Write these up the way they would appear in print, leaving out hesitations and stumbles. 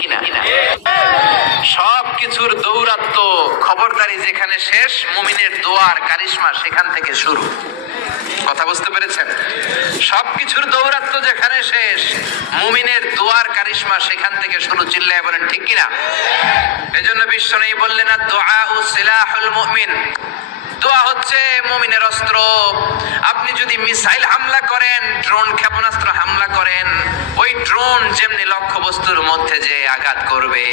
কিনা? সব কিছুর দৌরাত্ম খবরদারি যেখানে শেষ, মুমিনের দোয়ার কারিশমা সেখান থেকে শুরু। কথা বুঝতে পেরেছেন? সবকিছুর দৌরাত্ম যেখানে শেষ, মুমিনের দোয়ার কারিশমা সেখান থেকে শুরু। চিল্লায় বলেন ঠিক কিনা? এজন্য বিশ্বনবী বললেন, দুআউ সিলাহুল মুমিন, দোয়া হচ্ছে মুমিনের অস্ত্র। আপনি যদি মিসাইল হামলা করেন, ড্রোন ক্ষেপণাস্ত্র হামলা করেন, ওই ড্রোন যেমনি লক্ষ্যবস্তুর মধ্যে যে আঘাত করবে,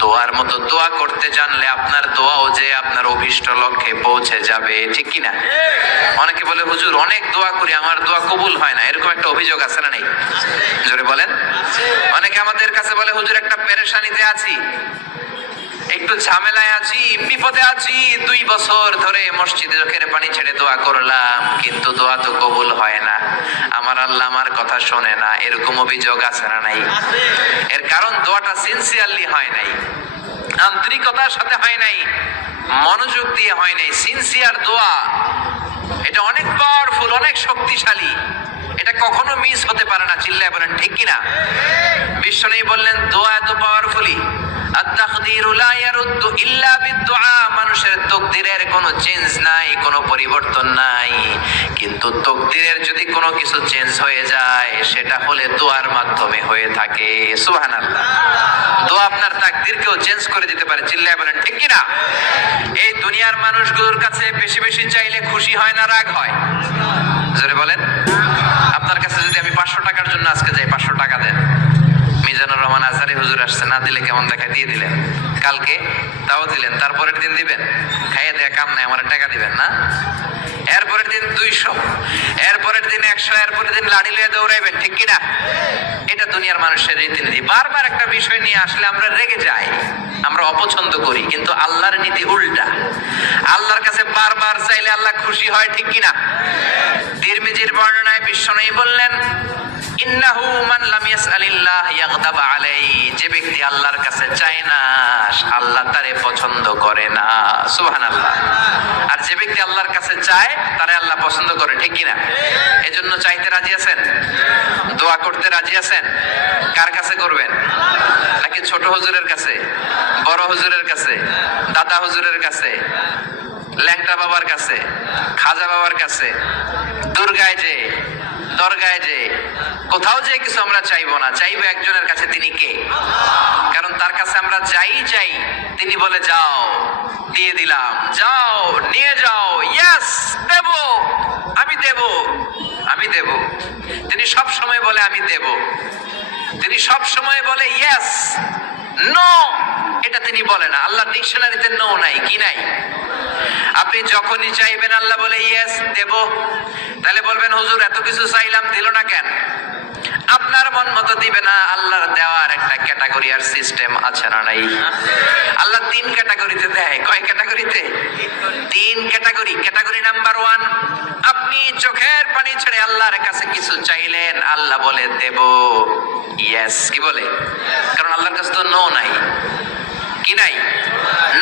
দোয়ার মতো দোয়া করতে জানলে আপনার দোয়াও যে আপনার অভিষ্ট লক্ষ্যে পৌঁছে যাবে। ঠিক কিনা? অনেকে বলে, হুজুর অনেক দোয়া করি, আমার দোয়া কবুল হয় না, এরকম একটা অভিযোগ আছে না নেই? জোরে বলেন। অনেকে আমাদের কাছে বলে, হুজুর একটা পেরেশানিতে আছি, একটু ঝামেলায় আছি, বিপদে আছি, 2 বছর ধরে মসজিদে চোখের পানি ছেড়ে দোয়া করলাম, কিন্তু দোয়া তো কবুল হয় না, আমার আল্লাহ আমার কথা শোনে না। এরকম অভিযোগ আছে না নাই? এর কারণ দোয়াটা সিনসিয়ারলি হয় নাই, আন্তরিকতার সাথে হয় নাই, মনোযোগ দিয়ে হয় নাই। সিনসিয়ার দোয়া এটা অনেক পাওয়ারফুল, অনেক শক্তিশালী, এটা কখনো মিস হতে পারে না। চিল্লায় বলেন ঠিক কিনা? বিশ্বনবী বললেন, দোয়া এত পাওয়ারফুলি, আত-তাকদীরু লা ইয়ারুদ্দু ইল্লা বিদ-দুআ, মানুষের তাকদীরের কোনো চেঞ্জ নাই, কোনো পরিবর্তন নাই, কিন্তু তাকদীরের যদি কোনো কিছু চেঞ্জ হয়ে যায়, সেটা হলে দোয়ার মাধ্যমে হয়ে থাকে। সুবহানাল্লাহ। দোয়া আপনার তাকদীরকেও চেঞ্জ করে দিতে পারে। চিল্লায় বলেন ঠিক কিনা? এই দুনিয়ার মানুষগুলোর কাছে বেশি বেশি চাইলে খুশি হয় না রাগ হয়? জোরে বলেন। আপনার কাছে যদি আমি 500 টাকার জন্য আজকে যাই, 500 টাকা দেন, মিজানুর রহমান আজহারি হুজুর আসছে, না দিলে কেমন দেখা, দিয়ে দিলেন, কালকে তাও দিলেন, তারপরের দিন দিবেন, খাইয়ে দেয়া কাম নাই, আমার টাকা দিবেন না, এরপরের দিন 200, এরপরের দিন 100, এরপরের দিন লাড়ি লয়ে দৌড়াইবেন। ঠিক কিনা? এটা দুনিয়ার মানুষের রীতিনীতি। বারবার একটা বিষয় নিয়ে আসলে আমরা রেগে যাই, আমরা অপছন্দ করি, কিন্তু আল্লাহর নীতি উল্টা। আল্লাহর কাছে বারবার চাইলে আল্লাহ খুশি হয়। ঠিক কিনা? তিরমিজির বর্ণনায় বিশ্বনবী বললেন, ইন্নাহু মান লাম ইয়াসআলিল্লাহ ইয়াগদাব আলাইহি, যে ব্যক্তি আল্লাহর কাছে চায় না, আল্লাহ তারে পছন্দ করে না। সুবহানাল্লাহ। আর যে ব্যক্তি আল্লাহর কাছে চায়, তারে আল্লাহ পছন্দ করে। ঠিক কিনা? এজন্য চাইতে রাজি আছেন? দোয়া করতে রাজি আছেন? কার কাছে করবেন? নাকি ছোট হুজুরের কাছে, বড় হুজুরের কাছে, দাদা হুজুরের কাছে, ল্যাংটা বাবার কাছে, খাজা বাবার কাছে, দুর্গায় যে, দরগায় যে, কোথাও যে কিছু আমরা চাইবো না, চাইবো একজনের কাছে। তিনি কে? কারণ তার কাছে আমরা যাই চাই, তিনি বলে যাও, দিয়ে দিলাম, যাও নিয়ে যাও, ইয়েস দেব, আমি দেব, আমি দেব। তিনি সব সময় বলে আমি দেব, তিনি সব সময় বলে ইয়েস, নো এটা তিনি বলে না। আল্লাহ ডিকশনারিতে নো নাই, কি নাই? আপনি যখনই চাইবেন আল্লাহ বলে ইয়েস দেব। তাহলে বলবেন, হুজুর এত কিছু চাইলাম দিল না কেন? আপনার মন মতো দিবে না, আল্লাহর দেওয়ার একটা ক্যাটাগরি আর সিস্টেম আছে না নাই? আল্লাহ 3 ক্যাটাগরিতে দেয়। কয় ক্যাটাগরিতে? 3 ক্যাটাগরি। ক্যাটাগরি নাম্বার 1, আপনি চোখের পানি ছেড়ে আল্লাহর কাছে কিছু চাইলেন, আল্লাহ বলে দেব, ইয়েস। কি বলে? কারণ আল্লাহর কাছে তো নো নাই, কি নাই?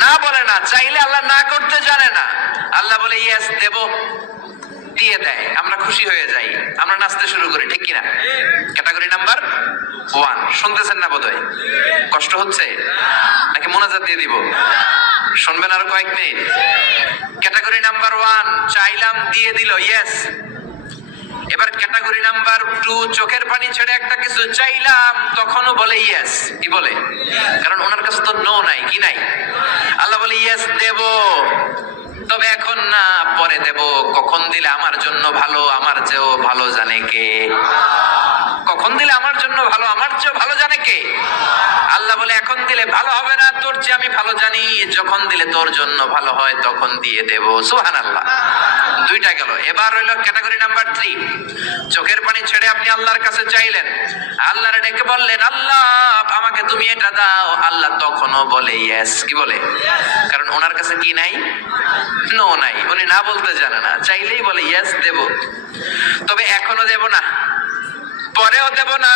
না বলে না, চাইলে আল্লাহ না করতে জানে না। আল্লাহ বলে ইয়েস দেব, দিয়ে দেয়, আমরা খুশি হয়ে যাই, আমরা নাচতে শুরু করি। ঠিক কিনা? Category number 1। শুনতেছেন না বোধহয়? কষ্ট হচ্ছে নাকি মোনাজাত দিয়ে দিব? শুনবেন আরো কয়েক মিনিট? ক্যাটাগরি নাম্বার 1, চাইলাম দিয়ে দিল, ইয়েস। এবার ক্যাটাগরি নাম্বার 2, চোখের পানি ছেড়ে একটা কিছু চাইলাম, তখনও বলে ইয়েস। কি বলে? কারণ ওনার কাছে তো নো নাই, কি নাই? আল্লাহ বলে ইয়েস দেব, তবে এখন না, পরে দেব। কখন দিলে আমার জন্য ভালো, আমার চেয়েও ভালো জানে কে? কখন দিলে আমার জন্য ভালো, আমার চেয়েও ভালো জানে কে? আল্লাহ বলে এখন দিলে ভালো হবে না, তোর চেয়ে আমি ভালো জানি, যখন দিলে তোর জন্য ভালো হয় তখন দিয়ে দেব। সুবহানাল্লাহ। 2টা গেল। এবার হইল ক্যাটাগরি নাম্বার 3, চোখের পানি ছেড়ে আপনি আল্লাহর কাছে চাইলেন, আল্লাহরে ডেকে বললেন, আল্লাহ আমাকে তুমি এটা দাও, আল্লাহ তখনও বলে ইয়েস। কি বলে? কারণ ওনার কাছে কি নাই? নো নাই, উনি না বলতে জানে না, চাইলেই বলে ইয়েস দেব, তবে এখনো দেব না, পরেও দেব না।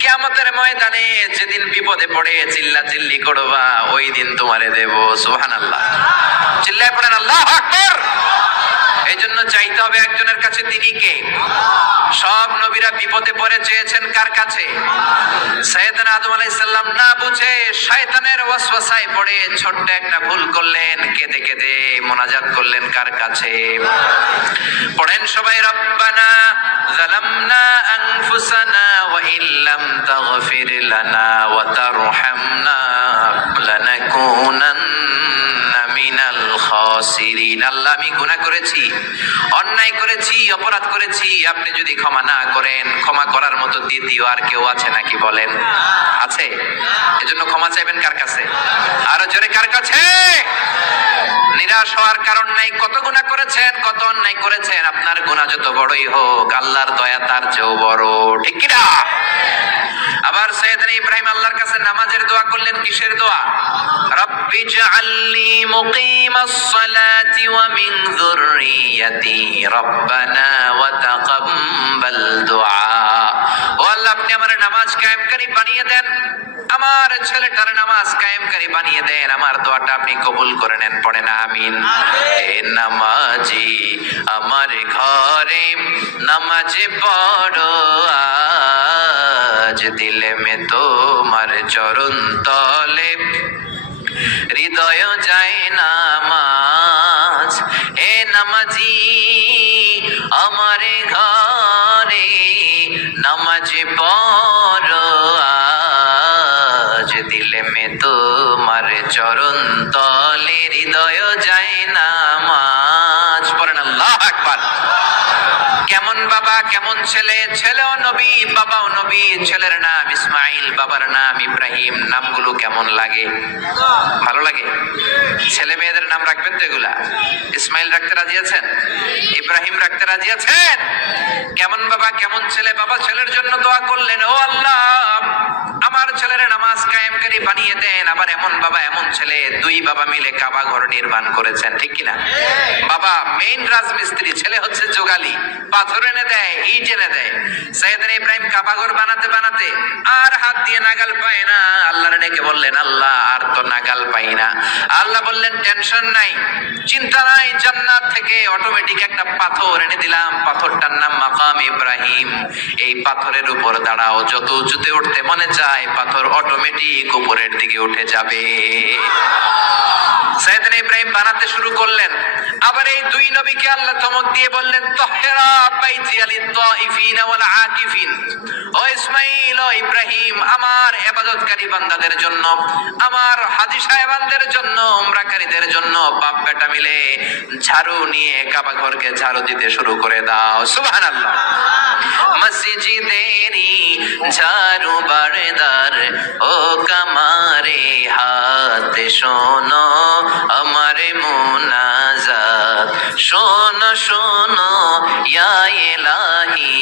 কিয়ামতের ময়দানে যেদিন বিপদে পড়ে চিল্লা চিল্লি করবা, ওই দিন তোমারে দেব। সুবহানাল্লাহ। চিল্লায় পড়েন আল্লাহু আকবার। এই জন্য চাইতে হবে একজনের কাছে, তিনি কে? সব নবীরা বিপদে পড়ে চেয়েছেন কার কাছে? সাইয়েদনা আদম আলাইহিস সালাম না বুঝে শয়তানের ওয়াসওয়াসায় পড়ে ছোট্ট একটা ভুল করলেন, কেঁদে কেঁদে মোনাজাত করলেন কার কাছে? পড়েন সবাই, রব্বানা যালামনা আনফুসানা ওয়া ইল্লাম তাগফির লানা ওয়া তারহামনা লানাকুনান্না মিনাল খাসিরিন। আল্লাহ, আমি গুনাহ করেছি, অন্যায় করেছি, অপরাধ করেছি, আপনি যদি ক্ষমা না করেন, ক্ষমা করার মতো দ্বিতীয় আর কেউ আছে নাকি বলেন? আছে? এজন্য ক্ষমা চাইবেন কার কাছে? আরো জোরে, কার কাছে? নিরাশ হওয়ার কারণ নাই। কত গুনাহ করেছেন, কত অন্যায় করেছেন, আপনার গুনাহ যত বড়ই হোক, আল্লাহর দয়া তার চেয়েও বড়, ঠিক কি না? আবার সাইয়েদনা ইব্রাহিম আল্লাহর কাছে নামাজের দোয়া করলেন, কিসের দোয়া? রব্বি জাআলনি মুকিমাস সালাতি ওয়া মিন যুররিয়াতি রব্বানা ওয়া তাকাব্বাল দুআ। ও আল্লাহ, আপনি আমার নামাজ কায়েমকারী বানিয়ে দেন, আমার ছেলেটার নামাজ কায়েমকারী বানিয়ে দেন, আমার দোয়াটা আপনি কবুল করে নেন। পড়ে না আমিন। এ নামাজি আমার ঘরে নামাজ পড়ো আজ, দিলে মে তোমার চরণ তলে হৃদয় যায় নামাজ। এ নামাজি আমার ঘরে নামাজ পড়ো আজ, দিলে মে তোমার চরণ তলে হৃদয় যায় নামাজ। পড়েন আল্লাহু আকবার। কেমন বাবা, কেমন ছেলে? ছেলেও নবী, বাবাও নবী। ছেলের নাম ইসমাইল, বাবার নাম ইব্রাহিম। নামগুলো কেমন লাগে? ভালো লাগে? ছেলে মেয়েদের নাম রাখবেন তো এগুলা? ইসমাইল রাখতে রাজি আছেন? ইব্রাহিম রাখতে রাজি আছেন? কেমন বাবা, কেমন ছেলে? বাবা ছেলের জন্য দোয়া করলেন, ও আল্লাহ, আমার ছেলের নামাজ কায়েমকারী বানিয়ে দেন। আবার এমন বাবা, এমন ছেলে, দুই বাবা মিলে কাবা ঘর নির্মাণ করেছেন, ঠিক কিনা? বাবা মেইন রাজমিস্ত্রি, ছেলে হচ্ছে যোগালী, পাথর এনে দেয়, ইট এনে দেয়। সাইয়েদনা ইব্রাহিম কাবা ঘর বানাতে বানাতে আর হাত দিয়ে নাগাল পায় না। আল্লাহর ডেকে বললেন, আল্লাহ আর তো নাগাল পাই না। আল্লাহ বললেন, টেনশন নাই, চিন্তা নাই, জান্নাত থেকে অটোমেটিক একটা পাথর এনে দিলাম, পাথরটার নাম মাকাম ইব্রাহিম। এই পাথরের উপর দাঁড়াও, যত উঁচুতে উঠতে মনে চায় পাথর অটোমেটিক উপরের দিকে উঠে যাবে। সাইয়েদনা ইব্রাহিম বানাতে শুরু করলেন। আবার এই দুই নবীকে আল্লাহ ধমক দিয়ে বললেন, তাহরা বাইতি লিত তাইফিন ওয়াল আকিফিন। ও ইসমাইল, ও ইব্রাহিম, আমার ইবাদতকারী বান্দাদের জন্য, আমার হাজী সাহেবানদের জন্য, উমরাকারীদের জন্য বাপ বেটা মিলে ঝাড়ু নিয়ে কাবা ঘরকে ঝাড়ু দিতে শুরু করে দাও। সুবহানাল্লাহ। মসজিদেরি ঝাড়ু বারদার ও কামারে হাত শোনো আমার মুনাজাত, শোনো শোনো ইয়া ইলাহি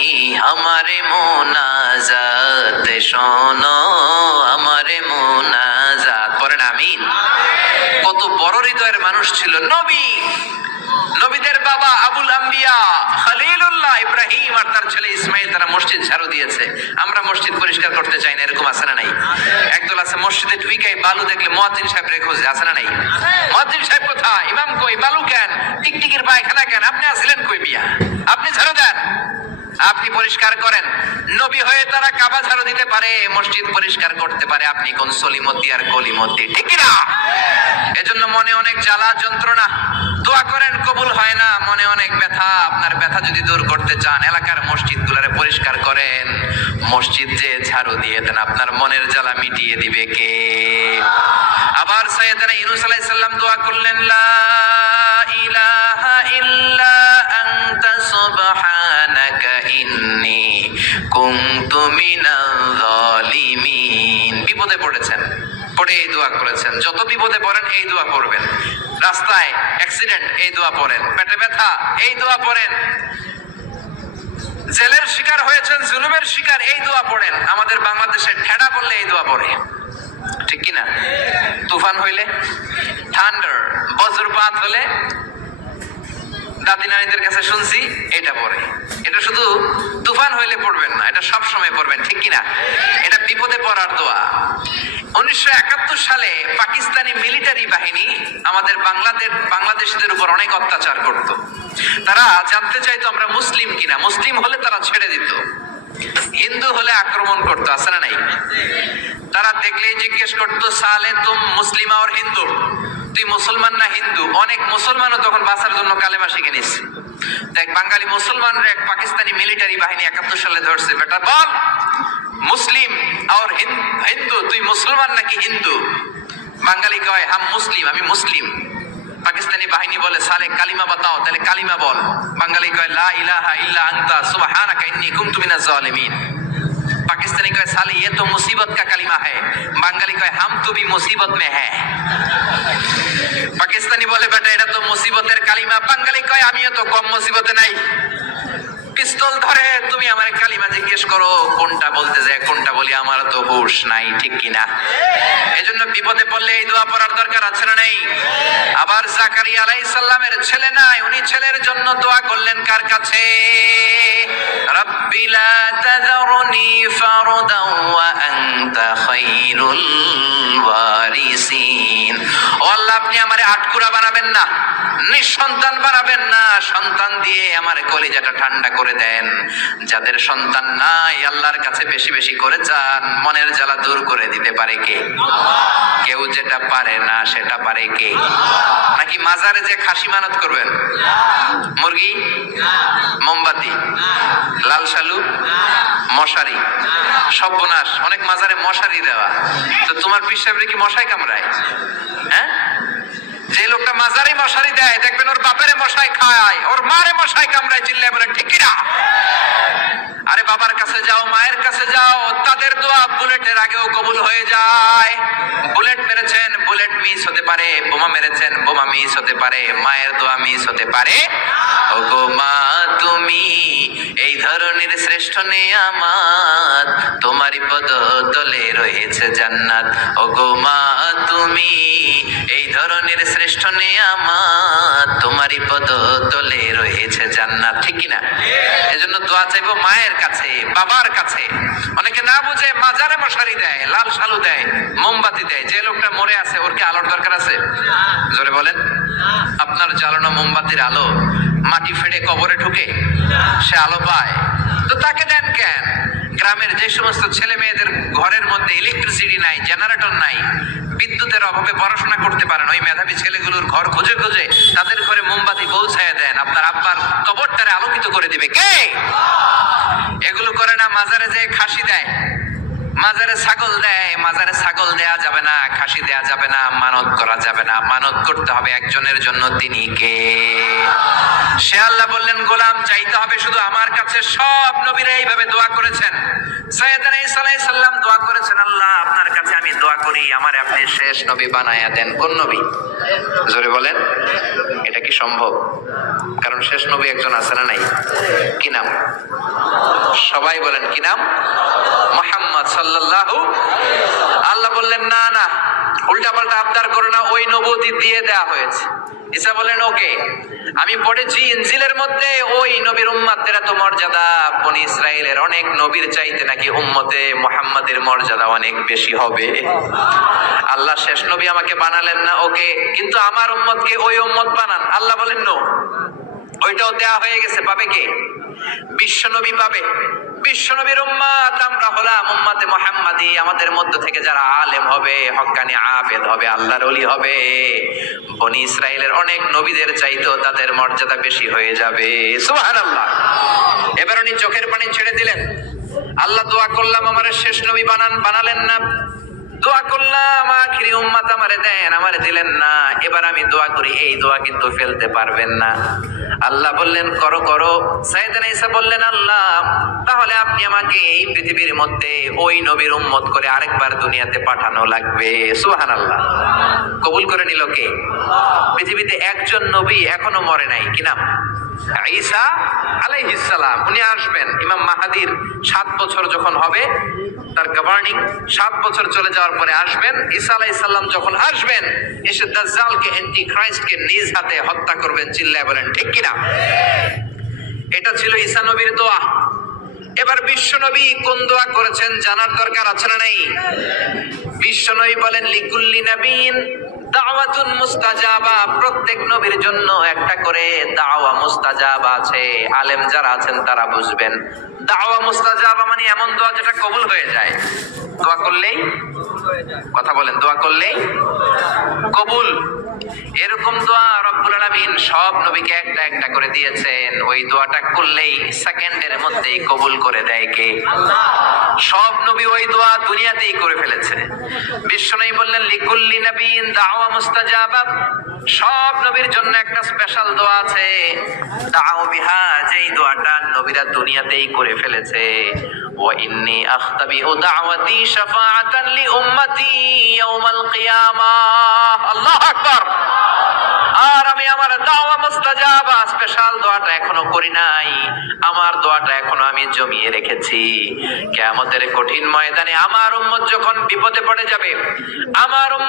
আমার মুনাজাত, শোনো আমার মুনাজাত। পড়েন আমিন। কত বড় হৃদয়ের মানুষ ছিল নবী, নবীদের বাবা আবুল আম্বিয়া খলিলুল্লাহ ইব্রাহিম আর তার ছেলে ইসমাইল, তারা মসজিদ ঝাড়ু দিয়েছে। আমরা মসজিদ পরিষ্কার করতে চাই না, এরকম আছে না নাই? একদল আছে মসজিদে ঢুইকাই বালু দেখলে মুয়াজ্জিন সাহেব রে খোঁজে, আছে না নাই? মুয়াজ্জিন সাহেব কোথায়? ইমাম কই? বালু কেন? টিকটিকির পায়খানা কেন? আপনি আসলেন কই মিয়া? আপনি ঝাড়ু দেন, আপনি পরিষ্কার করেন। নবী হয়ে তারা কাবা ঝাড়ু দিতে পারে, মসজিদ পরিষ্কার করতে পারে, আপনি কোন সলিমতি আর কলিমতি, ঠিক না? এজন্য মনে অনেক জ্বালা যন্ত্রণা, দোয়া করেন কবুল হয় না, মনে অনেক ব্যথা। আপনার ব্যথা যদি দূর করতে চান, এলাকার মসজিদ গুলারে পরিষ্কার করেন, মসজিদ যে ঝাড়ু দিয়ে দেন, আপনার মনের জ্বালা মিটিয়ে দিবে কে? আবার সাইয়েদনা ইউনূস আলাইহিস সালাম দোয়া করলেন, লা ইলাহা ইল্লা আনতা সুবহানাকা ইন্নী কুনতু মিনাল যালিমিন। বিপদে পড়েছেন, পড়ে এই দোয়া করেছেন। যত বিপদে পড়েন এই দোয়া করবেন। রাস্তায় অ্যাক্সিডেন্ট, এই দোয়া পড়েন। পেটে ব্যথা, এই দোয়া পড়েন। জেলের শিকার হয়েছেন, জুলুমের শিকার, এই দোয়া পড়েন। আমাদের বাংলাদেশে ঠেডা পড়লে এই দোয়া পড়ে, ঠিক কিনা? তুফান হইলে, থান্ডার, বজ্রপাত হলে, দাদি নারীদের কাছে শুনছি এটা পড়ে। এটা শুধু তুফান হইলে পড়বেন না, এটা সব সময় পড়বেন, ঠিক কিনা? এটা বিপদে পড়ার দোয়া। 1971 সালে পাকিস্তানি মিলিটারি বাহিনী আমাদের বাংলাদেশিদের উপর অনেক অত্যাচার করত। তারা জানতে চাইতো আমরা মুসলিম কিনা, মুসলিম হলে তারা ছেড়ে দিত, হিন্দু হলে আক্রমণ করতো, আছে না নাই? তারা দেখলেই জিজ্ঞেস করতো সালে তুম মুসলিম আর হিন্দু, তুই মুসলমান না হিন্দু? অনেক মুসলমানও তখন বাঁচার জন্য কালেমা শিখে নিচ্ছে। দেখ বাঙালি মুসলমানরা এক পাকিস্তানি মিলিটারি বাহিনী 71 সালে ধরছে, বেটা বল মুসলিম আর হিন্দু, তুই মুসলমান নাকি হিন্দু? বাঙালি কয় হাম মুসলিম, আমি মুসলিম। পাকিস্তানি বাহিনী বলে সালে কালিমা বাতাও, তাহলে কালিমা বল। বাঙালি কয় লা ইলাহা ইল্লা আনতা সুবহানাকা ইন্নী কুনতু মিনাজ জালিমিন। पाकिस्तानी कहे साले ये तो मुसीबत का कलिमा है, बंगाली कहे हम तो भी मुसीबत में है। पाकिस्तानी बोले बेटा এটা তো মুসিবতের কালিমা, বাঙালি কয় আমিও তো কম মুসিবতে নাই। পিস্তল ধরে তুমি আমার কালিমা জিজ্ঞেস করো কোনটা বলতে যায় কোনটা বলি, আমার তো হুঁশ নাই, ঠিক কিনা? এজন্য বিপদে পড়লে এই দোয়া পড়ার দরকার আছে না নাই? আবার জাকারিয়া আলাইহিস সালামের ছেলে নাই, উনি ছেলের জন্য দোয়া করলেন কার কাছে? রাব্বি লা তাযারনি ফারদান ওয়া আনতা খায়রুল ওয়ারিসিন। ও আল্লাহ আপনি আমারে আটকুরা বানাবেন না, নিঃসন্তান বানাবেন না, সন্তান দিয়ে আমার কলিজাটা ঠান্ডা করে দেন। যাদের সন্তান নাই আল্লাহর কাছে বেশি বেশি করে চান, মনের জ্বালা দূর করে দিতে পারে কে? কেউ যেটা পারে না সেটা পারে কে? নাকি মাজারে যে খাসি মানত করবেন, মুরগি, মোমবাতি, লাল শালু, মশারি? সর্বনাশ, অনেক মাজারে মশারি দেওয়া। তো তোমার পীর সাহেবরে কি মশাই কামড়ায়? হ্যাঁ, যে লোকটা মাজারে মশারি দেয় দেখবেন ওর বাপেরে মশাই খায়, ওর মারে মশাই কামড়ায়, চিল্লায় বলেন ঠিক কিনা? আরে বাবার কাছে যাও, মায়ের কাছে যাও, তাদের দোয়া বুলেটের আগেও কবুল হয়ে যায়। বুলেট মেরেছেন, বুলেট মিস হতে পারে, বোমা মেরেছেন, বোমা মিস হতে পারে, মায়ের দোয়া মিস হতে পারে। ওগো মা তুমি এই ধরনের শ্রেষ্ঠ নেয়ামত, তোমারই পদতলে রয়েছে জান্নাত। ওগো মা তুমি এই ধরনের শ্রেষ্ঠ নেয়ামত, তোমারই পদতলে রয়েছে জান্নাত, ঠিক কিনা? এজন্য দোয়া চাইবো মায়ের কাছে, বাবার কাছে। অনেকে না বুঝে মাজারে মশারি দেয়, লাল শালু দেয়, মোমবাতি দেয়। যে লোকটা মরে আছে ওর কি আলোর দরকার আছে? জোরে বলেন। আপনার জ্বালানো মোমবাতির আলো মাটি ফেড়ে কবরে ঢুকে সে আলো পায়, তো তাকে দেন কেন? গ্রামের যে সমস্ত ছেলে মেয়েদের ঘরের মধ্যে ইলেকট্রিসিটি নাই, জেনারেটর নাই, বিদ্যুতের অভাবে পড়াশোনা করতে পারেন, ওই মেধাবী ছেলেগুলোর ঘর খুঁজে খুঁজে তাদের ঘরে মোমবাতি পৌঁছায় দেন। আপনার আব্বার কবরটারে আলোকিত করে দিবে কে? এগুলো করে না, মাজারে যে খাসি দেয়, মাজারে ছাগল দেয়। মাজারে ছাগল দেয়া যাবে না, খাসি দেয়া যাবে না, মানত করা যাবে না। মানত করতে হবে একজনের জন্য, তিনি কে? সে আল্লাহ বললেন গোলাম চাইতে হবে শুধু আমার কাছে। সব নবীরা এইভাবে দোয়া করেছেন। সাইয়েদনা ঈসা আলাইহিস সালাম দোয়া করেছেন, আল্লাহ আপনার কাছে আমি দোয়া করি আমারে আপনি শেষ নবী বানায়া দেন। কোন নবী? জোরে বলেন। এটা কি সম্ভব? কারণ শেষ নবী একজন আছে না নাই? কি নাম? সবাই বলেন কি নাম? মুহাম্মদ সাল্লাল্লাহু। আল্লাহ বললেন না না, উল্টা পাল্টা আবদার করো না, ওই নবুয়তি দিয়ে দেয়া হয়েছে। ঈসা বলেন ওকে, আমি পড়েছি ইনজিলের মধ্যে ওই নবীর উম্মতদের এত মর্যাদা, বনি ইসরাইলের অনেক নবীর চাইতে নাকি উম্মতে মুহাম্মাদের মর্যাদা অনেক বেশি হবে। আল্লাহ শেষ নবী আমাকে বানালেন না ওকে, কিন্তু আমার উম্মতকে ওই উম্মত বানান। আল্লাহ বলেন নো, ওইটাও দেয়া হয়ে গেছে। পাবে কে? বিশ্ব নবী পাবে। বিশ্ব নবীর উম্মত আমরা হলাম উম্মতে মুহাম্মাদি। আমাদের মধ্য থেকে যারা আলেম হবে, হক্কানি আবেদ হবে, আল্লাহর ওলি হবে, বনি ইসরাইলের অনেক নবীদের চাইতেও তাদের মর্যাদা বেশি হয়ে যাবে। সুবহানাল্লাহ। এবার উনি চোখের পানি ছেড়ে দিলেন। আল্লাহ দোয়া করলাম আমারে শেষ নবী বানান, বানালেন না। দোয়া করলাম আখিরি উম্মত আমারে দেন, আমারে দিলেন না। এবার আমি দোয়া করি, এই দোয়া কিন্তু ফেলতে পারবেন না। আল্লাহ বললেন করো করো। সাইয়েদনা ঈসা বললেন আল্লাহ তাহলে আপনি আমাকে এই পৃথিবীর মধ্যে ওই নবীর উম্মত করে আরেকবার দুনিয়াতে পাঠানো লাগবে। সুবহানাল্লাহ। কবুল করে নিল কে? পৃথিবীতে একজন নবী এখনো মরে নাই। কি নাম? ঈসা আলাইহিস সালাম। উনি আসবেন। ইমাম মাহাদির 7 বছর যখন হবে, তার গভর্নিং 7 বছর চলে যাওয়ার পরে আসবেন। ঈসা আলাইহিস সালাম যখন আসবেন, এসে দাজ্জালকে, অ্যান্টি ক্রাইস্টকে নিজ হাতে হত্যা করবেন। চিল্লায় বলেন ঠিক কিনা? এটা ছিল ঈসা নবীর দোয়া। এবার বিশ্বনবী কোন দোয়া করেছেন জানার দরকার আছে না নেই? বিশ্বনবী বলেন লিকুল্লি নবীন দাওয়াতুন মুস্তাজাবা, প্রত্যেক নবীর জন্য একটা করে দাওয়া মুস্তাজাবা আছে। আলেম যারা আছেন তারা বুঝবেন, দাওয়া মুস্তাজাবা মানে এমন দোয়া যেটা কবুল হয়ে যায়। দোয়া করলেই, কথা বলেন, দোয়া করলেই কবুল। এরকম দোয়া রব্বুল আলামিন সব নবীকে একটা একটা করে দিয়েছেন। ওই দোয়াটা করলেই সেকেন্ডের মধ্যেই কবুল করে দেয় কে? সব নবী ওই দোয়া দুনিয়াতেই করে ফেলেছে। বিশ্বনবী বললেন লিকুল্লি নবিয়্যিন দাওয়া মুস্তাজাবা, সব নবীর জন্য একটা স্পেশাল দোয়া আছে, দাও বিহা, যেই দোয়াটা নবীরা দুনিয়াতেই করে ফেলেছে। ওয়া ইন্নী আখতাবিউ দাওয়াতি শাফাআতান লি উম্মতি ইয়াউমাল কিয়ামাহ। আল্লাহু আকবার। আর আমি আমার দাওয়া মুস্তাজাবা স্পেশাল দোয়াটা এখনো করি নাই, আমার দোয়াটা এখনো আমি জমিয়ে রেখেছি। কিয়ামতের কঠিন ময়দানে আমার উম্মত যখন বিপদে পড়ে যাবে, আমার উম্মত